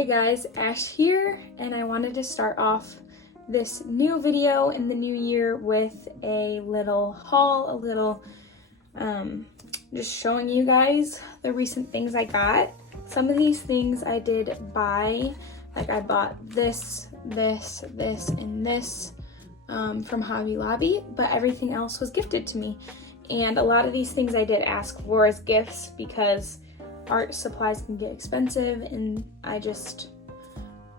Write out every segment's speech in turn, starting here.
Hey guys, Ash here, and I wanted to start off this new video in the new year with a little haul, just showing you guys the recent things I got. Some of these things I did buy, like I bought this, and this from Hobby Lobby, but everything else was gifted to me. And a lot of these things I did ask for as gifts because art supplies can get expensive, and I just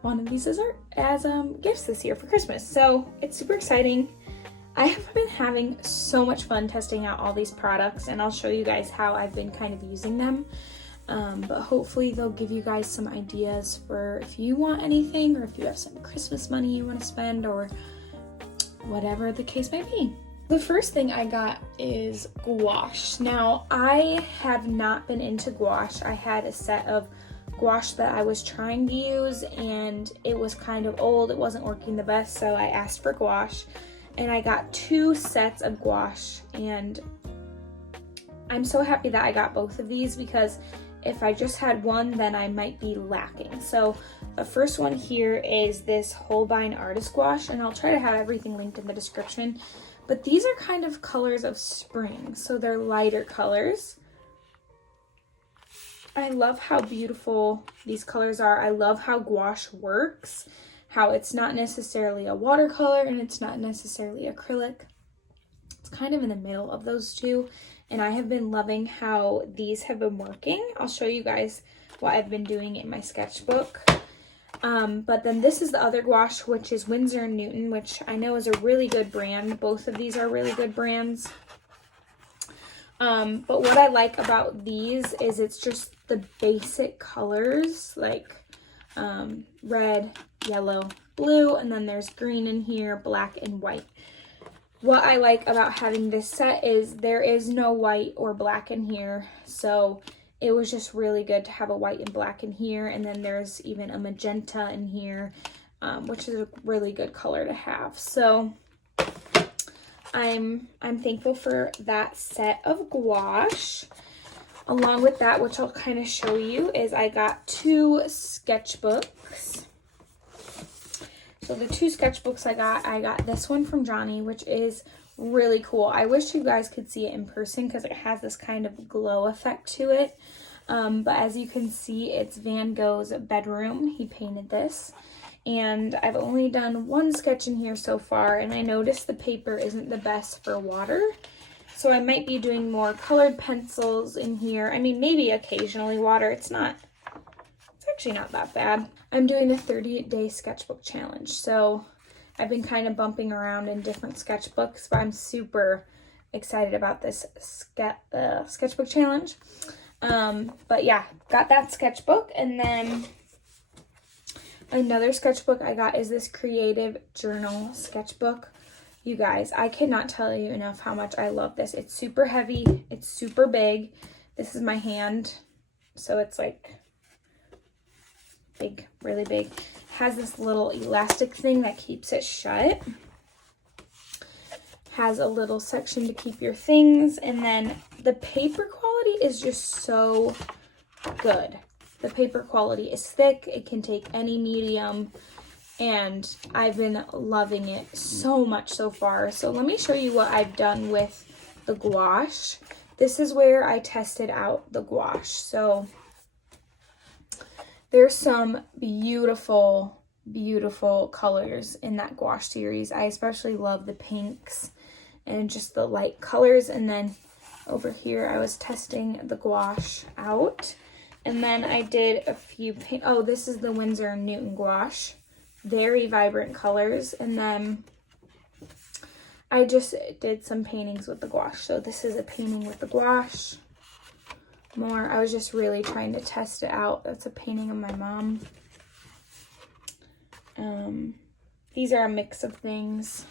wanted these as gifts this year for Christmas. So it's super exciting. I have been having so much fun testing out all these products, and I'll show you guys how I've been kind of using them. But hopefully they'll give you guys some ideas for if you want anything, or if you have some Christmas money you want to spend, or whatever the case might be. The first thing I got is gouache. Now, I have not been into gouache. I had a set of gouache that I was trying to use, and it was kind of old. It wasn't working the best, so I asked for gouache. And I got 2 sets of gouache, and I'm so happy that I got both of these, because if I just had one, then I might be lacking. So the first one here is this Holbein Artist Gouache, and I'll try to have everything linked in the description. But these are kind of colors of spring, so they're lighter colors. I love how beautiful these colors are. I love how gouache works, how it's not necessarily a watercolor and it's not necessarily acrylic. It's kind of in the middle of those two, and I have been loving how these have been working. I'll show you guys what I've been doing in my sketchbook. But then this is the other gouache, which is Winsor & Newton, which I know is a really good brand. Both of these are really good brands. But what I like about these is it's just the basic colors, like red, yellow, blue, and then there's green in here, black, and white. What I like about having this set is there is no white or black in here, so it was just really good to have a white and black in here, and then there's even a magenta in here, which is a really good color to have. So I'm thankful for that set of gouache. Along with that, which I'll kind of show you, is I got 2 sketchbooks. So the 2 sketchbooks I got this one from Johnny, which is really cool. I wish you guys could see it in person because it has this kind of glow effect to it. But as you can see, it's Van Gogh's bedroom. He painted this. And I've only done 1 sketch in here so far, and I noticed the paper isn't the best for water. So I might be doing more colored pencils in here. I mean, maybe occasionally water. It's actually not that bad. I'm doing a 30-day sketchbook challenge. So I've been kind of bumping around in different sketchbooks, but I'm super excited about this sketchbook challenge. But yeah, got that sketchbook. And then another sketchbook I got is this Creative Journal sketchbook. You guys, I cannot tell you enough how much I love this. It's super heavy. It's super big. This is my hand, so it's like big, really big. It has this little elastic thing that keeps it shut. Has a little section to keep your things, and then the paper quality is just so good. The paper quality is thick. It can take any medium, and I've been loving it so much so far. So let me show you what I've done with the gouache. This is where I tested out the gouache. So there's some beautiful, beautiful colors in that gouache series. I especially love the pinks and just the light colors. And then over here, I was testing the gouache out. And then I did a few this is the Winsor & Newton gouache. Very vibrant colors. And then I just did some paintings with the gouache. So this is a painting with the gouache. I was just really trying to test it out. That's a painting of my mom. These are a mix of things.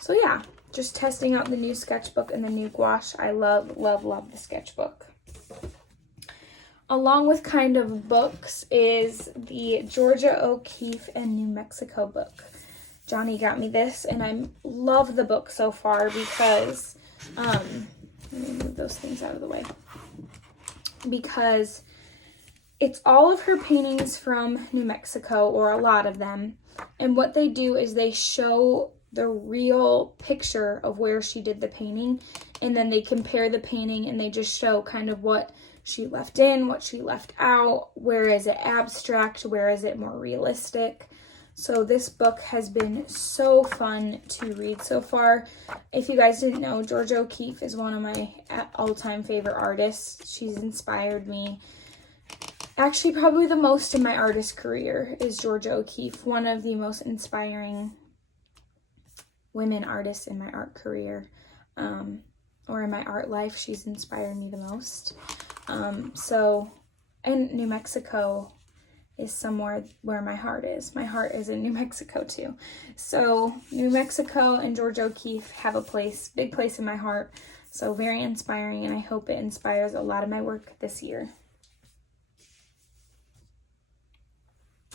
So yeah, just testing out the new sketchbook and the new gouache. I love, love, love the sketchbook. Along with kind of books is the Georgia O'Keeffe and New Mexico book. Johnny got me this, and I love the book so far because, let me move those things out of the way. Because it's all of her paintings from New Mexico, or a lot of them. And what they do is they show the real picture of where she did the painting, and then they compare the painting and they just show kind of what she left in, what she left out, where is it abstract, where is it more realistic. So this book has been so fun to read so far. If you guys didn't know, Georgia O'Keeffe is one of my all-time favorite artists. She's inspired me. Actually, probably the most in my artist career is Georgia O'Keeffe, one of the most inspiring women artists in my art career, or in my art life. She's inspired me the most. And New Mexico is somewhere where my heart is. My heart is in New Mexico too. So New Mexico and Georgia O'Keeffe have a big place in my heart. So very inspiring, and I hope it inspires a lot of my work this year.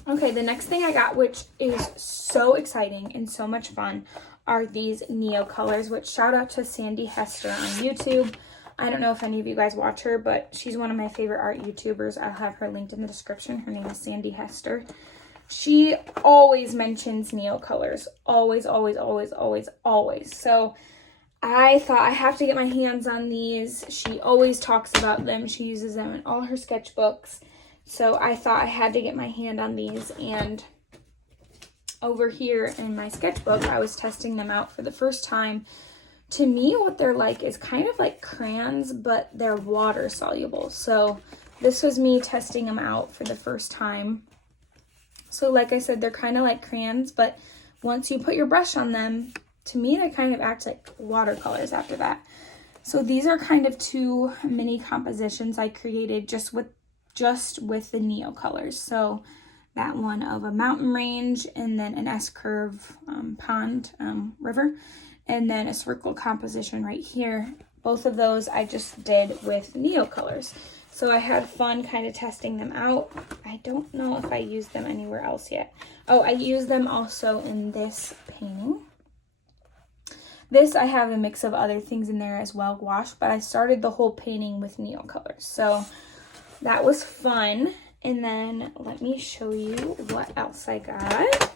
Okay, the next thing I got, which is so exciting and so much fun, are these NeoColors, which shout out to Sandy Hester on YouTube. I don't know if any of you guys watch her, but she's one of my favorite art YouTubers. I'll have her linked in the description. Her name is Sandy Hester. She always mentions NeoColors. Always, always, always, always, always. So I thought I have to get my hands on these. She always talks about them. She uses them in all her sketchbooks. So I thought I had to get my hand on these, and over here in my sketchbook, I was testing them out for the first time. To me, what they're like is kind of like crayons, but they're water soluble. So this was me testing them out for the first time. So like I said, they're kind of like crayons, but once you put your brush on them, to me, they kind of act like watercolors after that. So these are kind of two mini compositions I created just with the NeoColors. So that one of a mountain range, and then an S-curve pond, river, and then a circle composition right here. Both of those I just did with NeoColors. So I had fun kind of testing them out. I don't know if I used them anywhere else yet. Oh, I used them also in this painting. This, I have a mix of other things in there as well, gouache, but I started the whole painting with NeoColors. So that was fun. And then let me show you what else I got.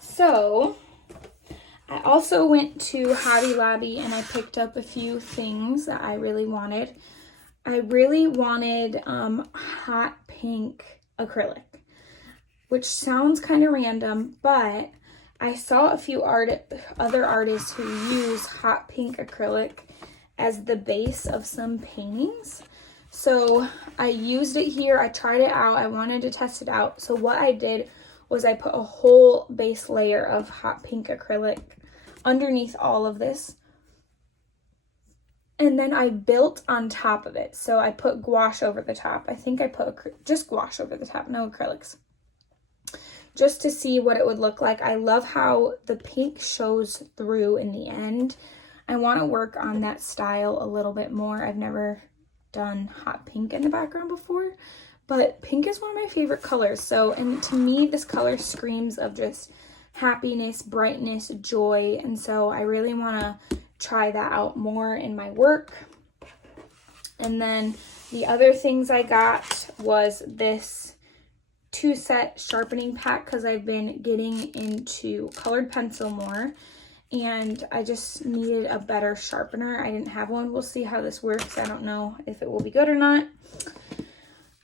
So I also went to Hobby Lobby and I picked up a few things that I really wanted. I really wanted hot pink acrylic, which sounds kind of random, but I saw a few other artists who use hot pink acrylic as the base of some paintings. So I used it here. I tried it out. I wanted to test it out. So what I did was I put a whole base layer of hot pink acrylic underneath all of this. And then I built on top of it. So I put gouache over the top. I think I put just gouache over the top, no acrylics, just to see what it would look like. I love how the pink shows through in the end. I want to work on that style a little bit more. I've never done hot pink in the background before, but pink is one of my favorite colors. So, and to me, this color screams of just happiness, brightness, joy. And so I really want to try that out more in my work. And then the other things I got was this 2-set sharpening pack, because I've been getting into colored pencil more. And I just needed a better sharpener. I didn't have one. We'll see how this works. I don't know if it will be good or not.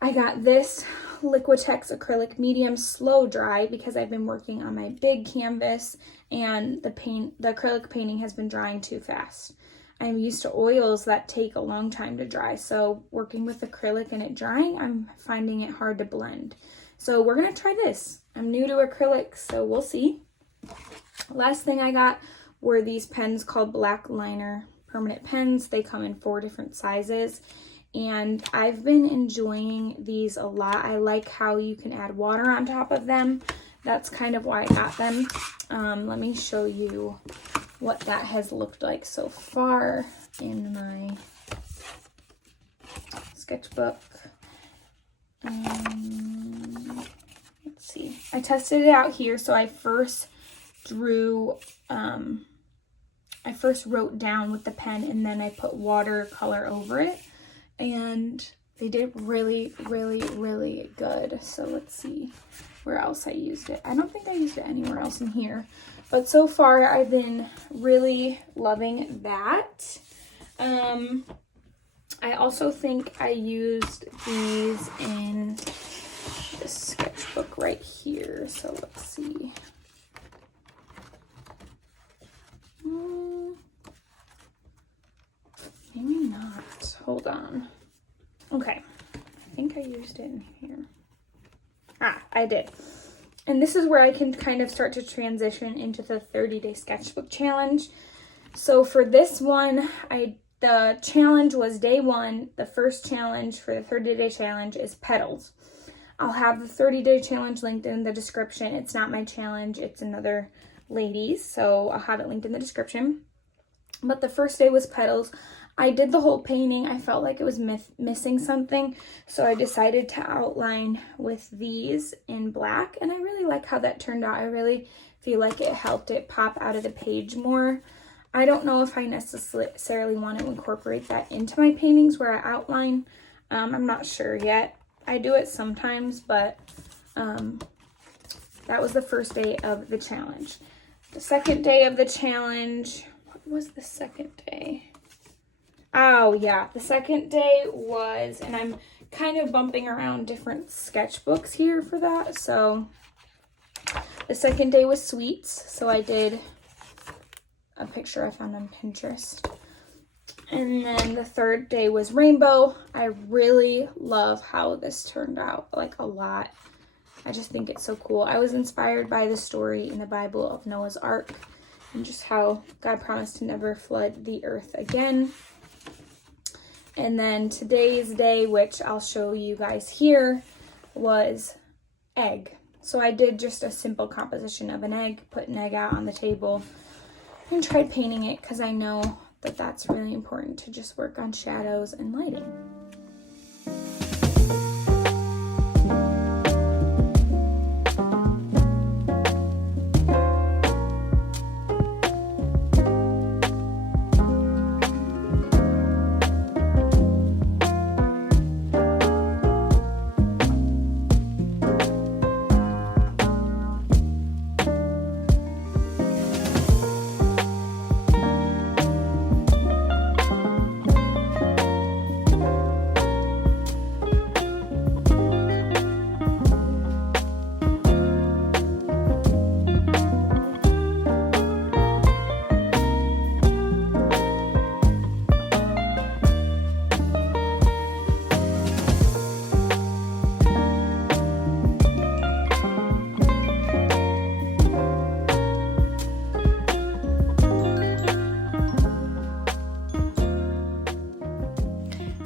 I got this Liquitex acrylic medium slow dry because I've been working on my big canvas and the acrylic painting has been drying too fast. I'm used to oils that take a long time to dry. So working with acrylic and it drying, I'm finding it hard to blend. So we're going to try this. I'm new to acrylics, so we'll see. Last thing I got were these pens called Black Liner permanent pens. They come in 4 different sizes, and I've been enjoying these a lot. I like how you can add water on top of them. That's kind of why I got them. Let me show you what that has looked like so far in my sketchbook. Let's see. I tested it out here. So I first drew I first wrote down with the pen and then I put watercolor over it, and they did really, really, really good. So let's see where else I used it. I don't think I used it anywhere else in here, but so far I've been really loving that. I also think I used these in this sketchbook right here. So let's see. Maybe not. Hold on. Okay. I think I used it in here. Ah, I did. And this is where I can kind of start to transition into the 30-day sketchbook challenge. So for this one, the challenge was day 1. The first challenge for the 30-day challenge is petals. I'll have the 30-day challenge linked in the description. It's not my challenge, it's another lady's, so I'll have it linked in the description. But the first day was petals. I did the whole painting. I felt like it was missing something, so I decided to outline with these in black, and I really like how that turned out. I really feel like it helped it pop out of the page more. I don't know if I necessarily want to incorporate that into my paintings where I outline. I'm not sure yet. I do it sometimes, but that was the first day of the challenge. The second day of the challenge, what was the second day? Oh yeah, the second day was, and I'm kind of bumping around different sketchbooks here for that. So the second day was sweets. So I did a picture I found on Pinterest. And then the third day was rainbow. I really love how this turned out, like a lot. I just think it's so cool. I was inspired by the story in the Bible of Noah's Ark and just how God promised to never flood the earth again. And then today's day, which I'll show you guys here, was egg. So I did just a simple composition of an egg, put an egg out on the table, and tried painting it because I know that that's really important to just work on shadows and lighting.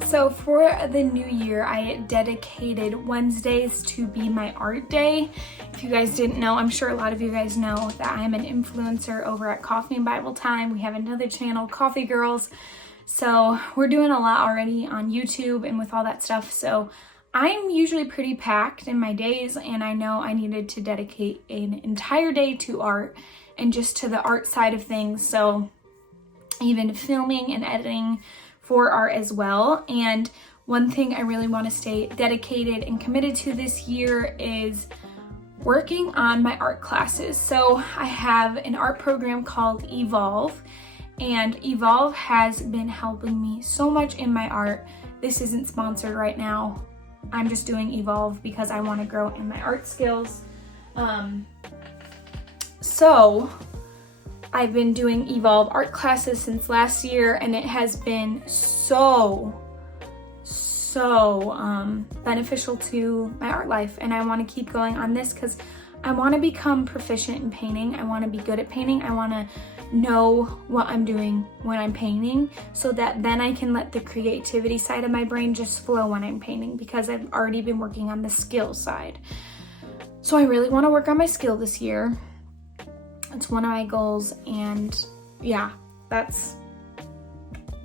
So for the new year, I dedicated Wednesdays to be my art day. If you guys didn't know, I'm sure a lot of you guys know that I'm an influencer over at Coffee and Bible Time. We have another channel, Coffee Girls. So we're doing a lot already on YouTube and with all that stuff. So I'm usually pretty packed in my days, and I know I needed to dedicate an entire day to art and just to the art side of things. So even filming and editing for art as well. And one thing I really want to stay dedicated and committed to this year is working on my art classes. So I have an art program called Evolve, and Evolve has been helping me so much in my art. This isn't sponsored right now. I'm just doing Evolve because I want to grow in my art skills. So I've been doing Evolve art classes since last year, and it has been so beneficial to my art life, and I want to keep going on this because I want to become proficient in painting. I want to be good at painting. I want to know what I'm doing when I'm painting so that then I can let the creativity side of my brain just flow when I'm painting, because I've already been working on the skill side. So I really want to work on my skill this year. It's one of my goals, and yeah, that's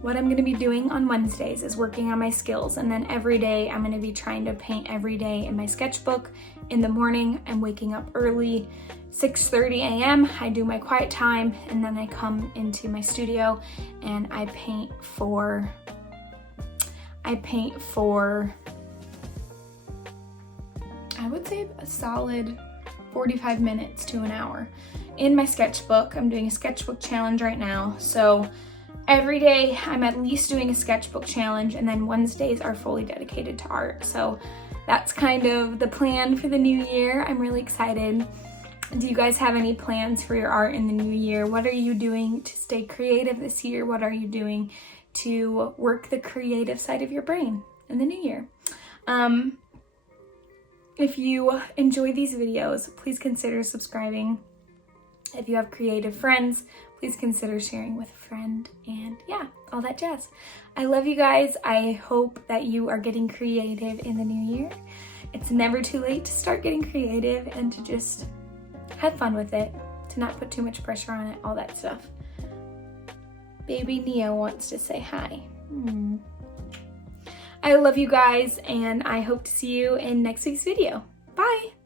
what I'm gonna be doing on Wednesdays is working on my skills, and then every day I'm gonna be trying to paint every day in my sketchbook. In the morning, I'm waking up early, 6:30 a.m. I do my quiet time, and then I come into my studio and I paint for I would say a solid 45 minutes to an hour. In my sketchbook, I'm doing a sketchbook challenge right now, so every day I'm at least doing a sketchbook challenge, and then Wednesdays are fully dedicated to art. So that's kind of the plan for the new year. I'm really excited. Do you guys have any plans for your art in the new year? What are you doing to stay creative this year? What are you doing to work the creative side of your brain in the new year? If you enjoy these videos, please consider subscribing. If you have creative friends, please consider sharing with a friend, and yeah, all that jazz. I love you guys. I hope that you are getting creative in the new year. It's never too late to start getting creative and to just have fun with it, to not put too much pressure on it, all that stuff. Baby Neo wants to say hi. I love you guys, and I hope to see you in next week's video. Bye!